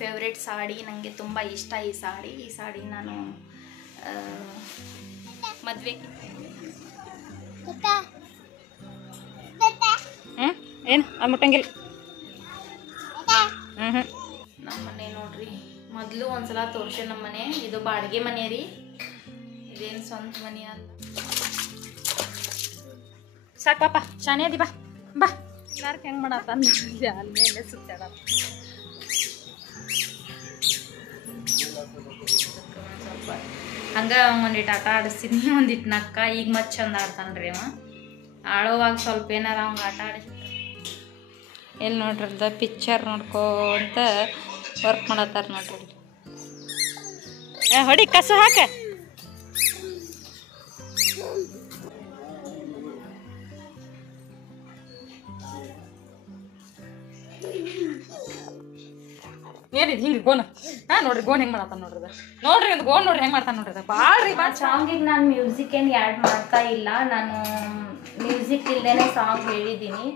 Favourite sari. ನನಗೆ ತುಂಬ ಇಷ್ಟ ಈ ಸಾಡಿ ನಾನು ಮದುವೆ ಏನು ಅದು ಮುಟ್ಟಂಗಿಲ್ಲ. ನಮ್ಮ ಮನೆ ನೋಡ್ರಿ, ಮೊದಲು ಒಂದ್ಸಲ ತೋರ್ಸೆ ನಮ್ಮ ಮನೆ. ಇದು ಬಾಡಿಗೆ ಮನೆ ರೀ, ಇದೇನು ಸ್ವಂತ ಮನೆ ಅಲ್ಲ. ಸಾಕು ಪಾಪ, ಶಾನೆ ಅದಿ, ಬಾ ಬಾ. ಎಲ್ಲಾರ್ಗೆ ಹೆಂಗೆ ಮಾಡತ್ತ ಅಲ್ಲೇ ಸುತ್ತಾಡ. ಸ್ವಲ್ಪ ಹಂಗೆ ಒಂದಿಟ್ಟು ಆಟ ಆಡಿಸ್ತೀನಿ, ಒಂದಿಟ್ಟು ನಕ್ಕ. ಈಗ ಮತ್ತೆ ಚಂದ ಆಡ್ತಾನ್ರಿ ಅವ. ಆಳೋವಾಗ ಸ್ವಲ್ಪ ಏನಾರ ಅವಂಗೆ ಆಟ ಆಡಿಸ್ತಾರೆ. ಎಲ್ಲಿ ನೋಡ್ರಲ್ದ ಪಿಕ್ಚರ್ ನೋಡ್ಕೊಂತ ವರ್ಕ್ ಮಾಡತ್ತಾರ ನೋಡ್ರಿ. ಹೊಡಿ, ಕಸು ಹಾಕ. ಏನಿದೆ ಹಿಂಗೆ ಗೋನ್? ನೋಡ್ರಿ ಗೋನ್ ಹೆಂಗೆ ಮಾಡತ್ತಾನ ನೋಡ್ರಿ. ನೋಡ್ರಿ ಒಂದು ಗೋನ್ ನೋಡ್ರಿ ಹೆಂಗೆ ಮಾಡ್ತಾನೆ ನೋಡ್ರಿ. ಭಾಳ ಸಾಂಗಿಗೆ ನಾನು ಮ್ಯೂಸಿಕ್ ಏನು ಆ್ಯಡ್ ಮಾಡ್ತಾ ಇಲ್ಲ. ನಾನು ಮ್ಯೂಸಿಕ್ ಇಲ್ಲದೇ ಸಾಂಗ್ ಹೇಳಿದ್ದೀನಿ.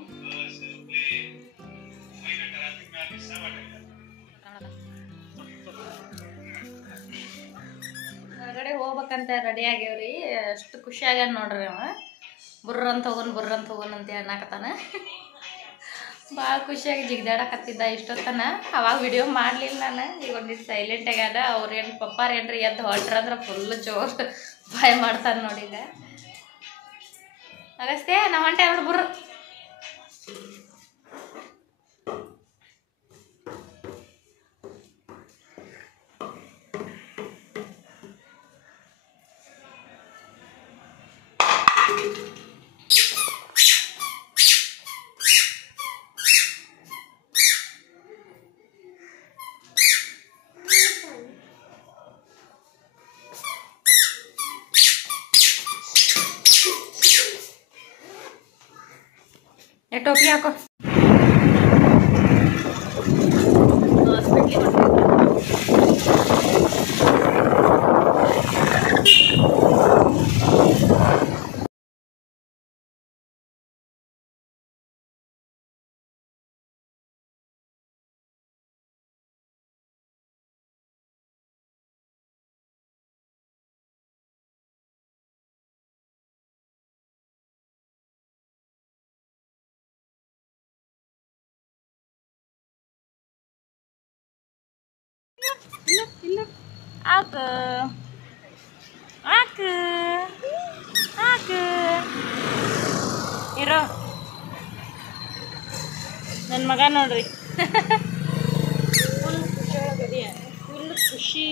ಹೊರಗಡೆ ಹೋಗ್ಬೇಕಂತ ರೆಡಿ ಆಗ್ಯಾವ್ರಿ. ಅಷ್ಟು ಖುಷಿ ಆಗ್ಯಾನ ನೋಡ್ರಿ ಅವ. ಬುರ್ರಂತ ಹೋಗೋಣ ಅಂತ ಅನ್ನಕತ್ತಾನ. ಭಾಳ ಖುಷಿಯಾಗಿ ಜಿಗ್ದಾಡಕತ್ತಿದ್ದ ಇಷ್ಟೊತ್ತನ. ಅವಾಗ ವಿಡಿಯೋ ಮಾಡಲಿಲ್ಲ ನಾನು. ಈಗ ಒಂದಿಟ್ಟು ಸೈಲೆಂಟ್ ಆಗ್ಯಾದ. ಅವ್ರೇನು ಪಪ್ಪಾರೇನ್ರಿ ಎದ್ದು ಹೊರಟ್ರಂದ್ರೆ ಫುಲ್ಲು ಜೋರು ಭಯ ಮಾಡ್ತಾನೆ ನೋಡಿದ. ಅಗಸ್ತೆ ನಾವು ಹೊಂಟೆ ನೋಡಿ ಬುರ್ರ. ಟೋಪಿ ಹಾಕೋ. ಇಲ್ಲ ಹಾಕು ಹಾಕು ಹಾಕು ಇರೋ ನನ್ನ ಮಗ ನೋಡ್ರಿ. ಫುಲ್ ಖುಷಿ ಒಳಗದೆ, ಫುಲ್ ಖುಷಿ.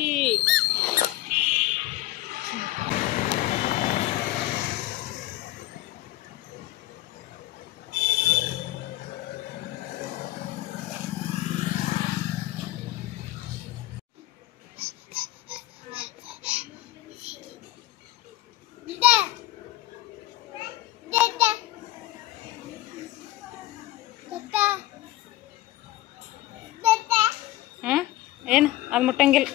ಏನು ಅದು ಮುಟ್ಟಂಗಿಲ್ಲ.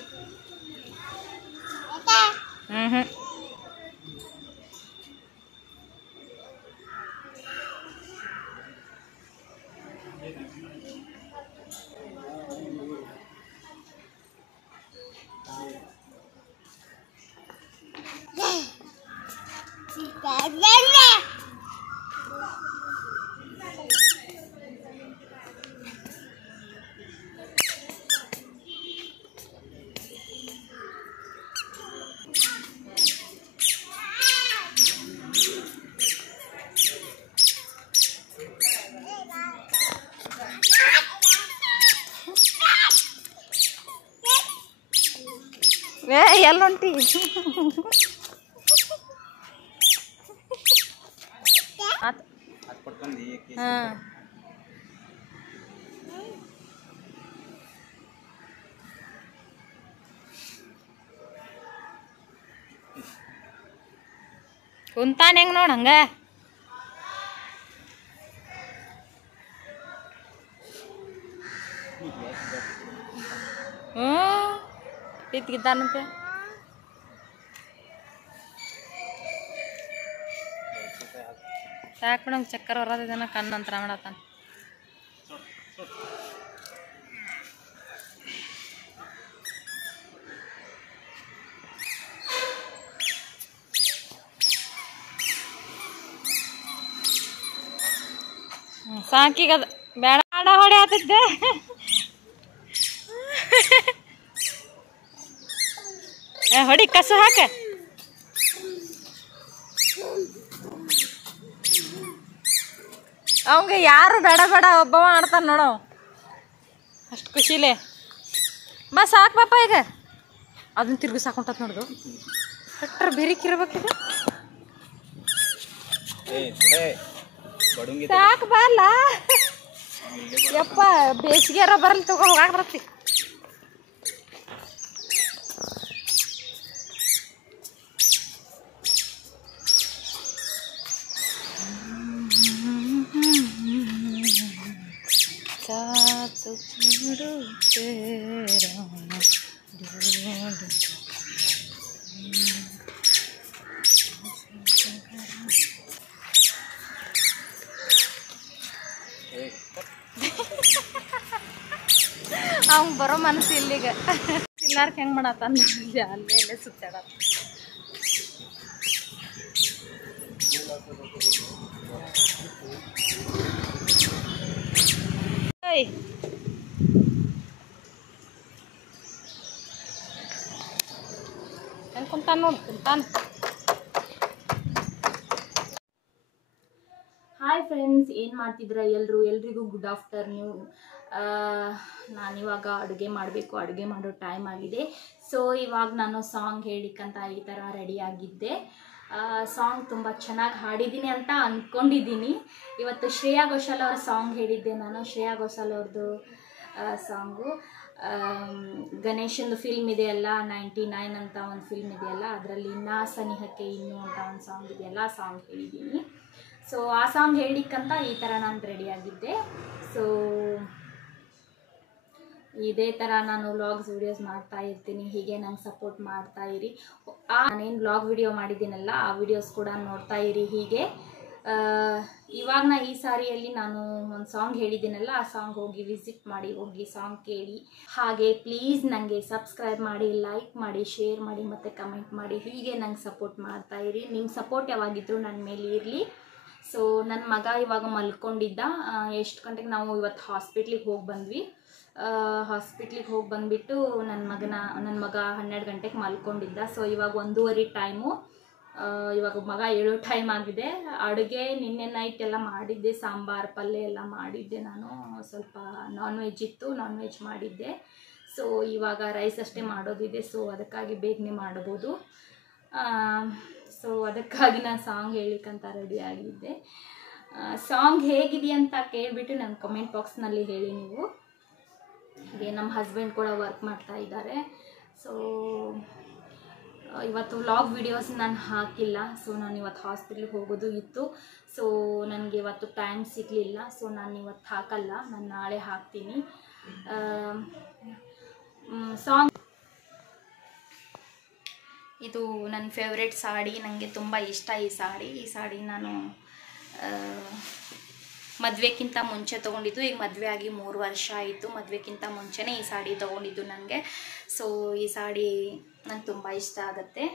ಎಲ್ಲಿ ಹೊಂಟಿ? ಹಾಂ ಕುಂತಾನ ಹೆಂಗೆ ನೋಡು ಹಂಗ. ಇದ್ದಿದ್ದಾನಂತೆ. ಸಾಕು ಬಿಡಂಗೆ ಚಕ್ಕರ್ ಬರೋದಿದ್ದಾನ, ಕಣ್ಣಂತರ ಮಾಡತ್ತಾನ. ಸಾಕೀಗದ ಬೇಡ ಆಡ ಹೊಡೆ ಆತೈತೆ ಹೊಡಿ ಕಸ ಹಾಕ ಅವಂಗ ಯಾರು ಬೇಡ ಬೇಡ ಒಬ್ಬವ ಆಡ್ತಾನ ನೋಡವ್ ಅಷ್ಟು ಖುಷಿಲೇ ಬಾ ಸಾಕು ಪಾಪ ಈಗ ಅದನ್ನ ತಿರುಗಿ ಸಾಕೊಂಟತ್ ನೋಡ್ದು ಅಟ್ರ ಬೆರಿಕಿರ್ಬೇಕಿದೆ ಸಾಕು ಬರಲ್ಲ ಯಪ್ಪ ಬೇಸಿಗೆರ ಬರಲಿ ತಗೋ ಹೋಗಾಕ ಬರತ್ತಿ ಅವ್ನು ಬರೋ ಮನಸ್ಸು ಇಲ್ಲಿಗ ಇಲ್ಲಾರ್ಕ ಹೆಂಗೆ ಮಾಡತ್ತಾನ ಅಲ್ಲೇ ಇಲ್ಲೇ ಸುತ್ತಾಡ ಹೆಂಗೆ ಕುಂತಾನ ನೋಡಿ ಕುಂತಾನ ಹಾಯ್ ಫ್ರೆಂಡ್ಸ್, ಏನು ಮಾಡ್ತಿದ್ರ ಎಲ್ರಿಗೂ ಗುಡ್ ಆಫ್ಟರ್ನೂನ್. ನಾನಿವಾಗ ಅಡುಗೆ ಮಾಡಬೇಕು, ಅಡುಗೆ ಮಾಡೋ ಟೈಮ್ ಆಗಿದೆ. ಸೊ ಇವಾಗ ನಾನು ಸಾಂಗ್ ಹೇಳಿಕ್ಕಂತ ಈ ಥರ ರೆಡಿ ಆಗಿದ್ದೆ. ಸಾಂಗ್ ತುಂಬ ಚೆನ್ನಾಗಿ ಹಾಡಿದ್ದೀನಿ ಅಂತ ಅಂದ್ಕೊಂಡಿದ್ದೀನಿ. ಇವತ್ತು ಶ್ರೇಯಾ ಘೋಷಾಲ್ ಅವರ ಸಾಂಗ್ ಹೇಳಿದ್ದೆ ನಾನು. ಶ್ರೇಯಾ ಘೋಷಾಲ್ ಅವ್ರದ್ದು ಸಾಂಗು ಗಣೇಶಂದು ಫಿಲ್ಮ್ ಇದೆಯಲ್ಲ, 99 ಅಂತ ಒಂದು ಫಿಲ್ಮ್ ಇದೆಯಲ್ಲ, ಅದರಲ್ಲಿ ನಾ ಸನಿಹಕ್ಕೆ ಇನ್ನು ಅಂತ ಒಂದು ಸಾಂಗ್ ಇದೆಯಲ್ಲ, ಆ ಸಾಂಗ್ ಹೇಳಿದ್ದೀನಿ. ಸೊ ಆ ಸಾಂಗ್ ಹೇಳಿಕ್ಕಂತ ಈ ಥರ ನಾನು ರೆಡಿಯಾಗಿದ್ದೆ. ಸೊ ಇದೇ ಥರ ನಾನು ವ್ಲಾಗ್ಸ್ ವಿಡಿಯೋಸ್ ಮಾಡ್ತಾ ಇರ್ತೀನಿ. ಹೀಗೆ ನಂಗೆ ಸಪೋರ್ಟ್ ಮಾಡ್ತಾ ಇರಿ. ನಾನೇನು ವ್ಲಾಗ್ ವಿಡಿಯೋ ಮಾಡಿದ್ದೀನಲ್ಲ, ಆ ವಿಡಿಯೋಸ್ ಕೂಡ ನೋಡ್ತಾ ಇರಿ. ಹೀಗೆ ಇವಾಗ ನಾ ಈ ಸಾರಿಯಲ್ಲಿ ನಾನು ಒಂದು ಸಾಂಗ್ ಹೇಳಿದ್ದೀನಲ್ಲ, ಆ ಸಾಂಗ್ ಹೋಗಿ ವಿಸಿಟ್ ಮಾಡಿ, ಹೋಗಿ ಸಾಂಗ್ ಕೇಳಿ. ಹಾಗೆ ಪ್ಲೀಸ್ ನನಗೆ ಸಬ್ಸ್ಕ್ರೈಬ್ ಮಾಡಿ, ಲೈಕ್ ಮಾಡಿ, ಶೇರ್ ಮಾಡಿ ಮತ್ತು ಕಮೆಂಟ್ ಮಾಡಿ. ಹೀಗೆ ನಂಗೆ ಸಪೋರ್ಟ್ ಮಾಡ್ತಾ ಇರಿ. ನಿಮ್ಮ ಸಪೋರ್ಟ್ ಯಾವಾಗಿದ್ದರೂ ನನ್ನ ಮೇಲೆ ಇರಲಿ. ಸೊ ನನ್ನ ಮಗ ಇವಾಗ ಮಲ್ಕೊಂಡಿದ್ದ. ಎಷ್ಟು ಗಂಟೆಗೆ ನಾವು ಇವತ್ತು ಹಾಸ್ಪಿಟ್ಲಿಗೆ ಹೋಗಿ ಬಂದ್ವಿ. ಹಾಸ್ಪಿಟ್ಲಿಗೆ ಹೋಗಿ ಬಂದುಬಿಟ್ಟು ನನ್ನ ಮಗ 12 ಗಂಟೆಗೆ ಮಲ್ಕೊಂಡಿದ್ದ. ಸೊ ಇವಾಗ 1:30 ಟೈಮು. ಇವಾಗ ಮಗ ಏಳೋ ಟೈಮ್ ಆಗಿದೆ. ಅಡುಗೆ ನಿನ್ನೆ ನೈಟ್ ಎಲ್ಲ ಮಾಡಿದ್ದೆ, ಸಾಂಬಾರು ಪಲ್ಯ ಎಲ್ಲ ಮಾಡಿದ್ದೆ. ನಾನು ಸ್ವಲ್ಪ ನಾನ್ ವೆಜ್ ಇತ್ತು, ನಾನ್ ವೆಜ್ ಮಾಡಿದ್ದೆ. ಸೊ ಇವಾಗ ರೈಸ್ ಅಷ್ಟೇ ಮಾಡೋದಿದೆ. ಸೊ ಅದಕ್ಕಾಗಿ ಬೇಗನೆ ಮಾಡ್ಬೋದು. ಸೊ ಅದಕ್ಕಾಗಿ ನಾನು ಸಾಂಗ್ ಹೇಳಿಕ್ಕಂತ ರೆಡಿ ಆಗಿದ್ದೆ. ಸಾಂಗ್ ಹೇಗಿದೆಯಂತ ಕೇಳಿಬಿಟ್ಟು ನನ್ನ ಕಮೆಂಟ್ ಬಾಕ್ಸ್ನಲ್ಲಿ ಹೇಳಿ ನೀವು. ಹಾಗೆ ನಮ್ಮ ಹಸ್ಬೆಂಡ್ ಕೂಡ ವರ್ಕ್ ಮಾಡ್ತಾ ಇದ್ದಾರೆ. ಸೊ ಇವತ್ತು ವ್ಲಾಗ್ ವಿಡಿಯೋಸ್ ನಾನು ಹಾಕಿಲ್ಲ. ಸೊ ನಾನು ಇವತ್ತು ಹಾಸ್ಪಿಟ್ಲಿಗೆ ಹೋಗೋದು ಇತ್ತು. ಸೊ ನನಗೆ ಇವತ್ತು ಟೈಮ್ ಸಿಗಲಿಲ್ಲ. ಸೊ ನಾನು ಇವತ್ತು ಹಾಕಲ್ಲ, ನಾನು ನಾಳೆ ಹಾಕ್ತೀನಿ. ಸಾಂಗ್ ಇದು ನನ್ನ ಫೇವ್ರೆಟ್ ಸಾಡಿ. ನನಗೆ ತುಂಬ ಇಷ್ಟ ಈ ಸಾಡಿ ನಾನು ಮದುವೆಕ್ಕಿಂತ ಮುಂಚೆ ತೊಗೊಂಡಿದ್ದು. ಈಗ ಮದುವೆ ಆಗಿ 3 ವರ್ಷ ಆಯಿತು. ಮದುವೆಕ್ಕಿಂತ ಮುಂಚೆನೇ ಈ ಸಾಡಿ ತೊಗೊಂಡಿದ್ದು ನನಗೆ. ಸೊ ಈ ಸಾಡಿ ನಂಗೆ ತುಂಬ ಇಷ್ಟ ಆಗುತ್ತೆ.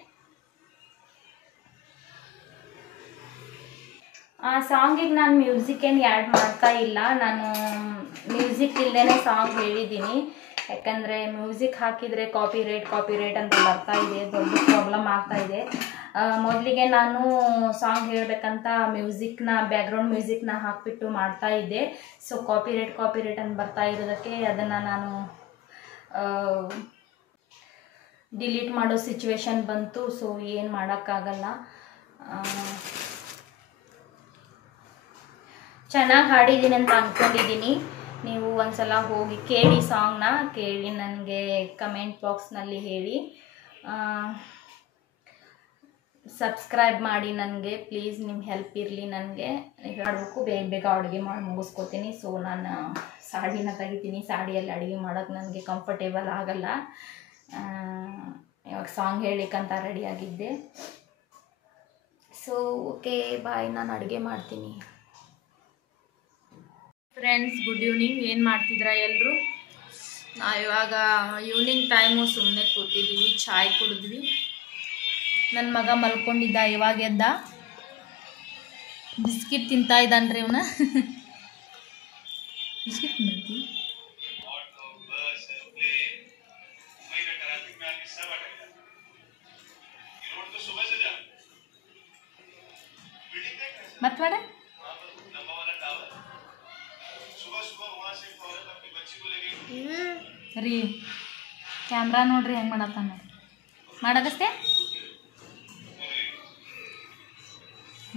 ಆ ಸಾಂಗಿಗೆ ನಾನು ಮ್ಯೂಸಿಕ್ ಏನು ಆ್ಯಡ್ ಮಾಡ್ತಾ ಇಲ್ಲ. ನಾನು ಮ್ಯೂಸಿಕ್ ಇಲ್ಲದೇ ಸಾಂಗ್ ಹೇಳಿದ್ದೀನಿ. ಯಾಕಂದರೆ ಮ್ಯೂಸಿಕ್ ಹಾಕಿದರೆ ಕಾಪಿರೈಟ್ ಅಂತ ಬರ್ತಾ ಇದೆ, ದೊಡ್ಡ ಪ್ರಾಬ್ಲಮ್ ಆಗ್ತಾ ಇದೆ. ಮೊದಲಿಗೆ ನಾನು ಸಾಂಗ್ ಹೇಳಬೇಕಂತ ಬ್ಯಾಕ್ಗ್ರೌಂಡ್ ಮ್ಯೂಸಿಕ್ನ ಹಾಕಿಬಿಟ್ಟು ಮಾಡ್ತಾ ಇದ್ದೆ. ಸೊ ಕಾಪಿರೈಟ್ ಅಂತ ಬರ್ತಾ ಇರೋದಕ್ಕೆ ಅದನ್ನು ನಾನು ಡಿಲೀಟ್ ಮಾಡೋ ಸಿಚುವೇಶನ್ ಬಂತು. ಸೊ ಏನು ಮಾಡೋಕ್ಕಾಗಲ್ಲ. ಚೆನ್ನಾಗಿ ಹಾಡಿದ್ದೀನಿ ಅಂತ ಅಂದ್ಕೊಂಡಿದ್ದೀನಿ. ನೀವು ಒಂದ್ಸಲ ಹೋಗಿ ಕೇಳಿ, ಸಾಂಗ್ನ ಕೇಳಿ ನನಗೆ ಕಮೆಂಟ್ ಬಾಕ್ಸ್ನಲ್ಲಿ ಹೇಳಿ. ಸಬ್ಸ್ಕ್ರೈಬ್ ಮಾಡಿ ನನಗೆ ಪ್ಲೀಸ್. ನಿಮ್ಮ ಹೆಲ್ಪ್ ಇರಲಿ ನನಗೆ. ಮಾಡಬೇಕು, ಬೇಗ ಅಡುಗೆ ಮಾಡಿ ಮುಗಿಸ್ಕೊತೀನಿ. ಸೊ ನಾನು ಸಾಡಿನ ತೆಗಿತೀನಿ. ಸಾಡಿಯಲ್ಲಿ ಅಡುಗೆ ಮಾಡೋಕ್ಕೆ ನನಗೆ ಕಂಫರ್ಟೇಬಲ್ ಆಗಲ್ಲ. ಇವಾಗ ಸಾಂಗ್ ಹೇಳಿಕ್ಕಂತ ರೆಡಿಯಾಗಿದ್ದೆ. ಸೊ ಓಕೆ ಬಾಯ್, ನಾನು ಅಡುಗೆ ಮಾಡ್ತೀನಿ. Friends, good evening. ಏನು ಮಾಡ್ತಿದ್ದೀರಾ ಎಲ್ಲರೂ? ನಾವು ಇವಾಗ ಈವ್ನಿಂಗ್ ಟೈಮು ಸುಮ್ಮನೆ ಕೂತಿದ್ದೀವಿ, ಚಾಯ್ ಕುಡಿದ್ವಿ. ನನ್ನ ಮಗ ಮಲ್ಕೊಂಡಿದ್ದ, ಇವಾಗ ಎದ್ದ. ಬಿಸ್ಕಿಟ್ ತಿಂತಾ ಇದ್ದಾನ್ರಿ ಇವನ. ಬಿಸ್ಕಿಟ್ ತಿನ್ನತಿ ಮತ್ ಬೇಡ ರೀ ಕ್ಯಾಮ್ರಾ ನೋಡ್ರಿ ಹೆಂಗೆ ಮಾಡತ್ತಾನ ನೋಡ್ರಿ ಮಾಡದಷ್ಟೇ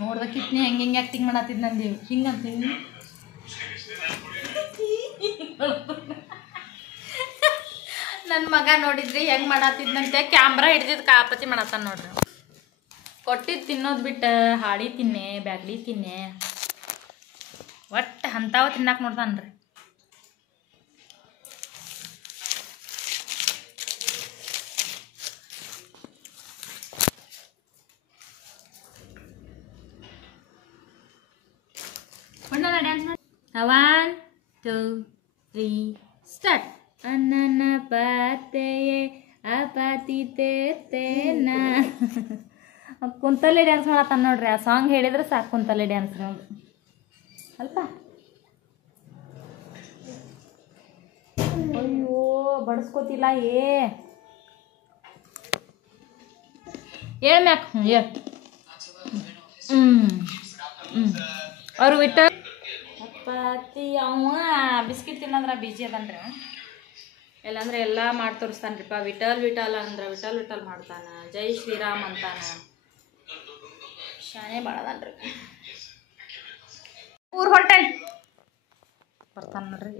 ನೋಡ್ಬೇಕಿತ್ನಿ ಹೆಂಗೆ ಹೆಂಗೆ ಆ್ಯಕ್ಟಿಂಗ್ ಮಾಡತ್ತಿದ್ ನಂದು ಹಿಂಗಂತೀನಿ ನನ್ನ ಮಗ ನೋಡಿದ್ರಿ ಹೆಂಗೆ ಮಾಡತ್ತಿದ್ನಂತೆ ಕ್ಯಾಮ್ರಾ ಹಿಡ್ದಿದ್ದು ಕಾಪತಿ ಮಾಡತ್ತಾನ ನೋಡ್ರಿ ಕೊಟ್ಟಿದ್ದು ತಿನ್ನೋದು ಬಿಟ್ಟು ಹಾಡಿ ತಿನ್ನೆ ಬ್ಯಾಗ್ಡಿ ತಿನ್ನೆ ಒಟ್ಟು ಅಂತಾವ ತಿನ್ನಕ್ಕೆ ನೋಡ್ತಾನ್ರಿ ಒಳ್ಳೆ ಡ್ಯಾನ್ಸ್ ಮಾಡಿ 1 2 3 ಸ್ಟಾರ್ಟ್ ಅನ್ನನ ಪಾತೆಯೇ ಅಪಾತಿತೇನ ಕುಂತಲ್ಲೇ ಡ್ಯಾನ್ಸ್ ಮಾಡತ್ತಾನ ನೋಡ್ರಿ ಆ ಸಾಂಗ್ ಹೇಳಿದ್ರೆ ಸಾಕು ಕುಂತಲ್ಲೇ ಡ್ಯಾನ್ಸ್ ನೋಡಿ ಅಲ್ಪ ಅಯ್ಯೋ ಬಡಿಸ್ಕೋತಿಲ್ಲ ಏ ಮ್ಯಾಕ್ ಅವ್ರು ವಿಠಲ್ ಅಪ್ಪಾತಿ ಅವ ಬಿಸ್ಕಿಟ್ ತಿನ್ನೋದ್ರ ಬಿಜಿ ಅದನ್ರಿ ಇಲ್ಲಾಂದ್ರೆ ಎಲ್ಲ ಮಾಡಿ ತೋರಿಸ್ತಾನ್ರಿಪ್ಪ ವಿಠಲ್ ವಿಠಲ್ ಅಂದ್ರೆ ವಿಠಲ್ ವಿಠಲ್ ಮಾಡ್ತಾನ ಜೈ ಶ್ರೀರಾಮ್ ಅಂತಾನ ಶಾನೆ ಭಾಳದನ್ರಿ ಊರ್ ಹೊಂಟೇನ್ ಬರ್ತಾನ ನೋಡ್ರಿ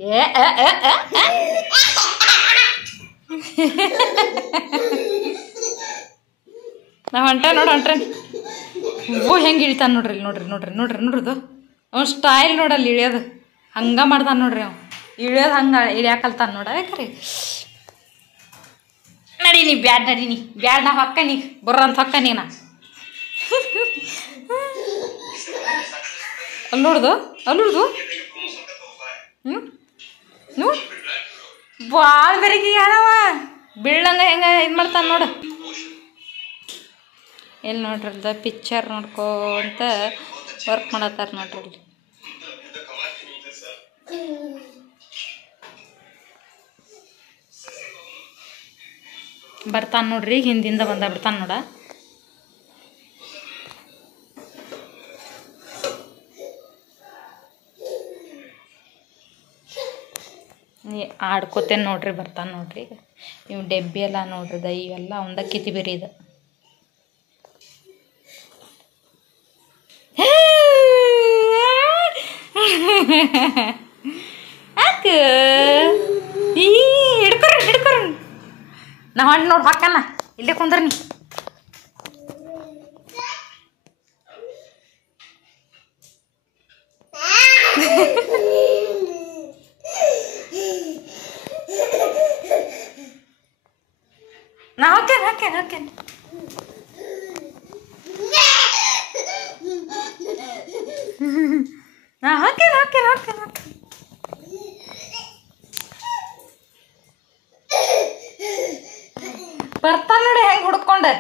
ನಾ ಹೊಂಟ್ರೇನ್ ಹೂವು ಹೆಂಗೆ ಇಳಿತಾನ ನೋಡ್ರಿ ನೋಡ್ರಿದು ಅವ್ನು ಸ್ಟೈಲ್ ನೋಡಲ್ಲಿ ಇಳಿಯೋದು ಹಂಗೆ ಮಾಡ್ತಾನೆ ನೋಡ್ರಿ ಅವ್ ಇಳಿಯೋದು ಹಂಗೆ ಇಳಿಯಾಕಲ್ತಾನ ನೋಡ ಯಾಕ್ರಿ ನಡಿ ಬ್ಯಾಡ್ ನಾ ಹೊಕ್ಕ ನೀ ಬರೋಂತ ಹೊಕ್ಕ ನೀ ನಾ ಅಲ್ಲಿ ನೋಡ್ದು ನೋಡು ಭಾಳ ಬೆರಗಿ ಯಾರವ ಬೀಳಂಗ ಹೆಂಗೆ ಇದು ಮಾಡ್ತಾನೆ ನೋಡು ಎಲ್ಲಿ ನೋಡ್ರಲ್ದ ಪಿಕ್ಚರ್ ನೋಡ್ಕೊಂತ ವರ್ಕ್ ಮಾಡತ್ತಾರ ನೋಡ್ರಿ ಬರ್ತಾನೆ ನೋಡ್ರಿ ಹಿಂದಿಂದ ಬಿಡ್ತಾನೆ ನೋಡ ಆಡ್ಕೋತೇನೆ ನೋಡ್ರಿ ಬರ್ತಾನೆ ನೋಡ್ರಿ ಈಗ ಇವು ಡೆಬ್ಬಿ ಎಲ್ಲ ನೋಡ್ರಿ ಇವೆಲ್ಲ ಒಂದ ಕಿತಿ ಬೇರೆ ಇದು ಹಿಡ್ಕೊರ ನಾ ಹೊಂಟ್ ನೋಡಿ ಹಾಕಲ್ಲ ಇಲ್ಲೇ ಕುಂದ್ರ ನೀ ನಾ ಹಾಕೇನ್ ಬರ್ತಾನ ನೋಡಿ ಹೆಂಗೆ ಹುಡ್ಕೊಂಡೆ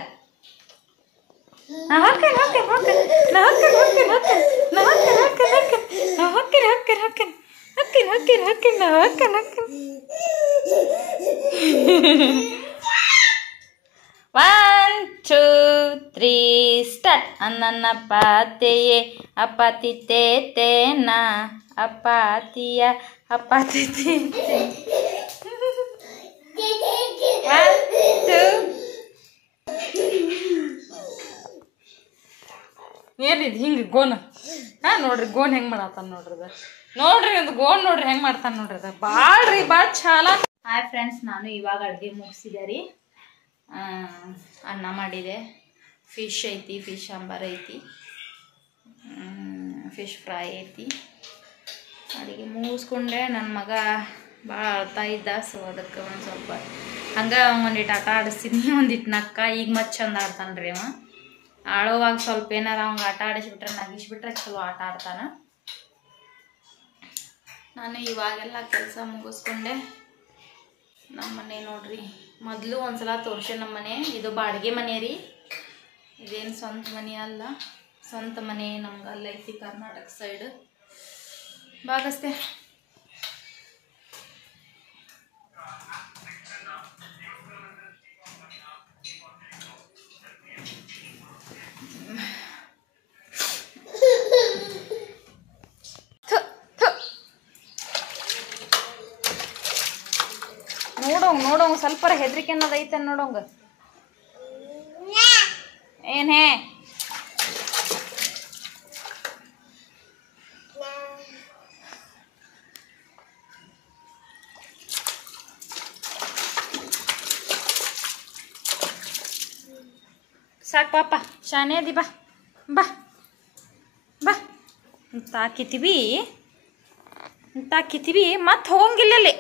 ಒನ್ ಟೂ ತ್ರೀ ಸ್ಟಾರ್ಟ್ ಅನ್ನನ್ನ ಪಾತೆಯೇ ಅಪಾತಿತೇನ ಅಪಾತಿಯ ಅಪಾತಿತೇ ಏನಿದು ಹಿಂಗೆ ಗೋನ್ ನೋಡ್ರಿ ಗೋನ್ ಹೆಂಗೆ ಮಾಡತ್ತಾನ ನೋಡ್ರಿ ಒಂದು ಗೋನ್ ನೋಡ್ರಿ ಹೆಂಗೆ ಮಾಡ್ತಾನ ನೋಡ್ರಿ ಅದು ಭಾಳ ಚಾಲ. ಹಾಯ್ ಫ್ರೆಂಡ್ಸ್, ನಾನು ಇವಾಗ ಅಡುಗೆ ಮುಗಿಸಿದೆ ರೀ. ಅನ್ನ ಮಾಡಿದೆ, ಫಿಶ್ ಐತಿ, ಫಿಶ್ ಸಾಂಬಾರು ಐತಿ, ಫಿಶ್ ಫ್ರೈ ಐತಿ. ಅಡುಗೆ ಮುಗಿಸ್ಕೊಂಡೆ. ನನ್ನ ಮಗ ಭಾಳ ಅಳ್ತಾ ಇದ್ದ, ಸೊ ಅದಕ್ಕೆ ಒಂದು ಸ್ವಲ್ಪ ಹಂಗೆ ಒಂದಿಟ್ಟು ಆಟ ಆಡಿಸ್ತೀನಿ, ಒಂದಿಟ್ಟು ನಕ್ಕ. ಈಗ ಮತ್ತೆ ಚಂದ ಆಡ್ತಾನೆ ರೀ ಅವ. ಆಳೋವಾಗ ಸ್ವಲ್ಪ ಏನಾರ ಅವಂಗೆ ಆಟ ಆಡಿಸ್ಬಿಟ್ರೆ, ನಗಿಸ್ಬಿಟ್ರೆ ಚಲೋ ಆಟ ಆಡ್ತಾನೆ. ನಾನು ಇವಾಗೆಲ್ಲ ಕೆಲಸ ಮುಗಿಸ್ಕೊಂಡೆ. ನಮ್ಮ ಮನೆ ನೋಡ್ರಿ, ಮೊದಲು ಒಂದ್ಸಲ ತೋರಿಸೆ ನಮ್ಮ ಮನೆ. ಇದು ಬಾಡಿಗೆ ಮನೆ ರೀ, ಇದೇನು ಸ್ವಂತ ಮನೆ ಅಲ್ಲ. ಸ್ವಂತ ಮನೆ ನಮ್ಗೆ ಅಲ್ಲೈತಿ ಕರ್ನಾಟಕ ಸೈಡ್. ಬಾಗಸ್ತೆ ನೋಡೋಂಗ ಸ್ವಲ್ಪ ಹೆದರಿಕೆ ಅನ್ನೋದು ಐತೆ ನೋಡೋಂಗ ಏನೇ ಸಾಕು ಪಾಪ ಶಾನೆ ಅದಿ ಬಾ ಬಾ ಬಾ ತಾಕಿತೀವಿ ಮತ್ತೆ ಹೋಗಂಗಿಲ್ಲ ಅಲ್ಲಿ